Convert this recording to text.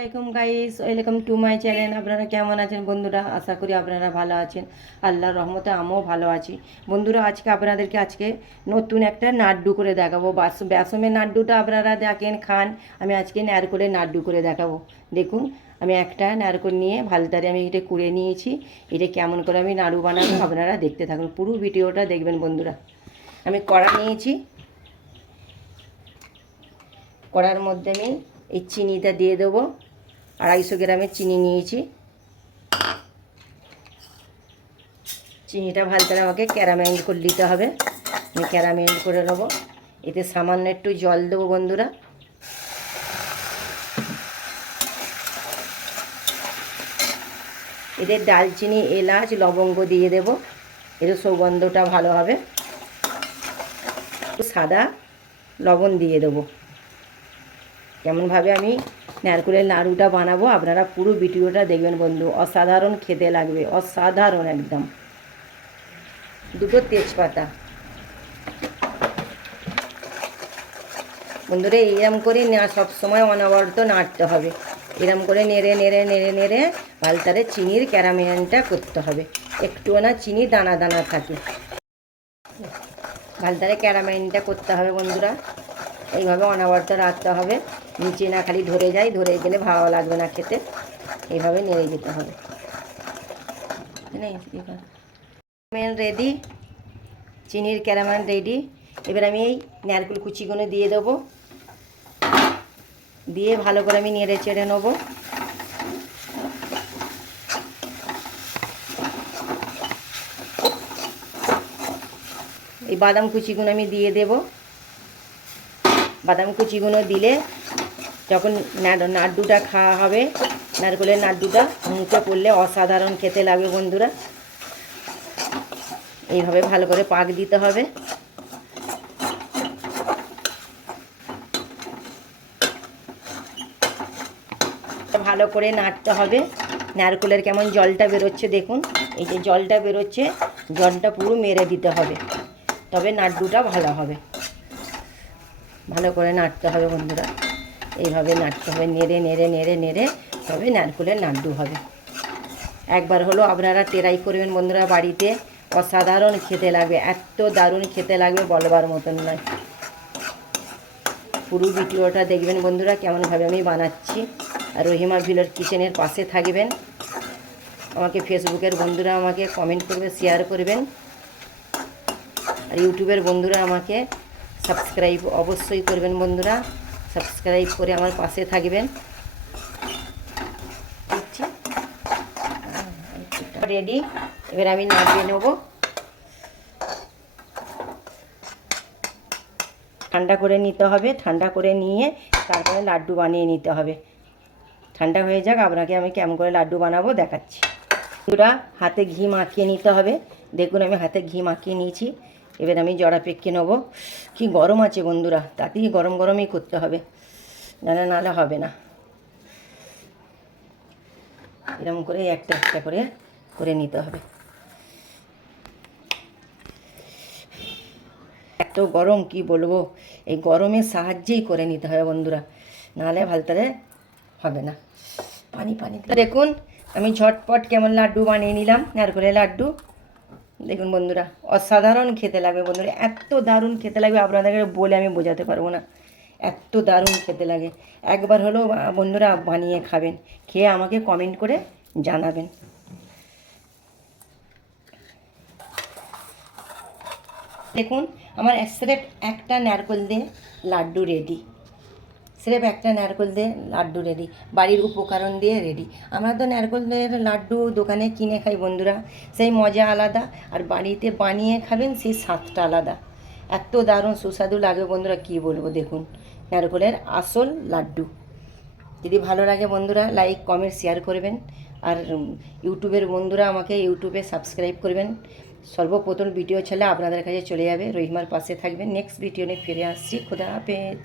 আসসালামাইকুম guys, welcome to my channel. আপনারা কেমন আছেন বন্ধুরা? আশা করি আপনারা ভালো আছেন। আল্লাহর রহমতে আমিও ভালো আছি বন্ধুরা। আপনাদেরকে নতুন একটা নাড্ডু করে দেখাবো। বেসমের নাড্ডুটা আপনারা দেখেন খান, আমি আজকে নারকোলের নাড্ডু করে দেখাবো। দেখুন, আমি একটা নারকোল নিয়ে ভালতারে আমি এটা কুড়ে নিয়েছি। এটা কেমন করে আমি নাড়ু বানাবো আপনারা দেখতে থাকুন, পুরো ভিডিওটা দেখবেন বন্ধুরা। আমি কড়া নিয়েছি, কড়ার মধ্যে আমি এই চিনিটা দিয়ে দেবো। 250 গ্রামের চিনি নিয়েছি। চিনিটা ভালো করে আমাকে ক্যারামেল করে দিতে হবে। আমি ক্যারামেল করে নেবো। এতে সামান্য একটু জল দেবো বন্ধুরা। এতে ডালচিনি, এলাচ, লবঙ্গ দিয়ে দেব। এতে সুগন্ধটা ভালো হবে। সাদা লবণ দিয়ে দেবো। কেমনভাবে আমি নারকেলের নাড়ুটা বানাবো আপনারা পুরো ভিডিওটা দেখবেন বন্ধু। অসাধারণ খেতে লাগবে, অসাধারণ একদম। 2টো তেজপাতা বন্ধুরা, এরম করে সবসময় অনবরত নাড়তে হবে। এরম করে নেড়ে নেড়ে নেড়ে নেড়ে ভালতারে চিনির ক্যারামেলটা করতে হবে। একটুও না চিনি দানা দানা থাকে, ভালতারে ক্যারামেলটা করতে হবে বন্ধুরা। এইভাবে অনবরত রাখতে হবে, নিচে না খালি ধরে যায়, ধরে গেলে ভালো লাগবে না খেতে। এইভাবে নেড়ে যেতে হবে। ক্যারামেল রেডি, চিনির ক্যারামেল রেডি। এবার আমি এই নারকেল কুচিগুলো দিয়ে দেবো। দিয়ে ভালো করে আমি নেড়ে চেড়ে নেবো। এই বাদাম কুচিগুলো আমি দিয়ে দেব। বাদাম কুচিগুলো দিলে যখন নাড়ুটা খাওয়া হবে, নারকেলের নাড়ুটা মুখে পড়লে অসাধারণ খেতে লাগবে বন্ধুরা। এইভাবে ভালো করে পাক দিতে হবে। ভালো করে নাড়তে হবে। নারকেলের কেমন জলটা বেরোচ্ছে দেখুন, এই যে জলটা বেরোচ্ছে, জলটা পুরো মেরে দিতে হবে, তবে নাড়ুটা ভালো হবে। ভালো করে নাড়তে হবে বন্ধুরা। এইভাবে নাড়তে হবে, নেড়ে নেড়ে নেড়ে নেড়ে তবে নারকেলের নাড়ু হবে। একবার হলো আপনারা ট্রাই করবেন বন্ধুরা বাড়িতে, অসাধারণ খেতে লাগবে, এত দারুণ খেতে লাগবে বলবার মতন নয়। পুরো ভিডিওটা দেখবেন বন্ধুরা কেমনভাবে আমি বানাচ্ছি। আর রহিমা ভিলেজ কিচেনের পাশে থাকবেন। আমাকে ফেসবুকের বন্ধুরা আমাকে কমেন্ট করবে, শেয়ার করবেন। আর ইউটিউবের বন্ধুরা আমাকে সাবস্ক্রাইব অবশ্যই করবেন বন্ধুরা। সাবস্ক্রাইব করে আমার পাশে থাকবেন। রেডি, এবার আমি নামিয়ে নেব। ঠান্ডা করে নিতে হবে, ঠান্ডা করে নিয়ে তারপরে লাড্ডু বানিয়ে নিতে হবে। ঠান্ডা হয়ে যাক, আপনাকে আমি কেমন করে লাড্ডু বানাবো দেখাচ্ছি। বন্ধুরা, হাতে ঘি মাখিয়ে নিতে হবে। দেখুন আমি হাতে ঘি মাখিয়ে নিয়েছি। এবার আমি জড়া পেঁকে নেবো। কি গরম আছে বন্ধুরা, তাতেই গরম গরমই করতে হবে, নাহলে হবে না। এরকম করে একটা একটা করে করে নিতে হবে। এত গরম কি বলবো, এই গরমের সাহায্যেই করে নিতে হবে বন্ধুরা, নাহলে ভালতারে হবে না। পানি পানি দেখুন আমি ঝটপট কেমন লাড্ডু বানিয়ে নিলাম, নারকেলের লাড্ডু। দেখুন বন্ধুরা, অসাধারণ খেতে লাগবে বন্ধুরা, এত দারুণ খেতে লাগবে আপনাদেরকে বলে আমি বোঝাতে পারবো না। এত দারুণ খেতে লাগে। একবার হলেও বন্ধুরা বানিয়ে খাবেন, খেয়ে আমাকে কমেন্ট করে জানাবেন। দেখুন আমার স্রেফ একটা নারকেল দিয়ে লাড্ডু রেডি। স্রেফ একটা নারকেল দিয়ে লাড্ডু রেডি, বাড়ির উপকরণ দিয়ে রেডি। আমরা তো নারকেলের লাড্ডু দোকানে কিনে খাই বন্ধুরা, সেই মজা আলাদা, আর বাড়িতে বানিয়ে খাবেন সেই স্বাদটা আলাদা। এত দারুণ সুস্বাদু লাগে বন্ধুরা, কি বলবো। দেখুন নারকেলের আসল লাড্ডু। যদি ভালো লাগে বন্ধুরা লাইক কমেন্ট শেয়ার করবেন। আর ইউটিউবের বন্ধুরা আমাকে ইউটিউবে সাবস্ক্রাইব করবেন। সর্বপ্রথম ভিডিও ছেলে আপনাদের কাছে চলে যাবে। রহিমার পাশে থাকবেন। নেক্সট ভিডিও নিয়ে ফিরে আসছি। খুদা হাফেজ।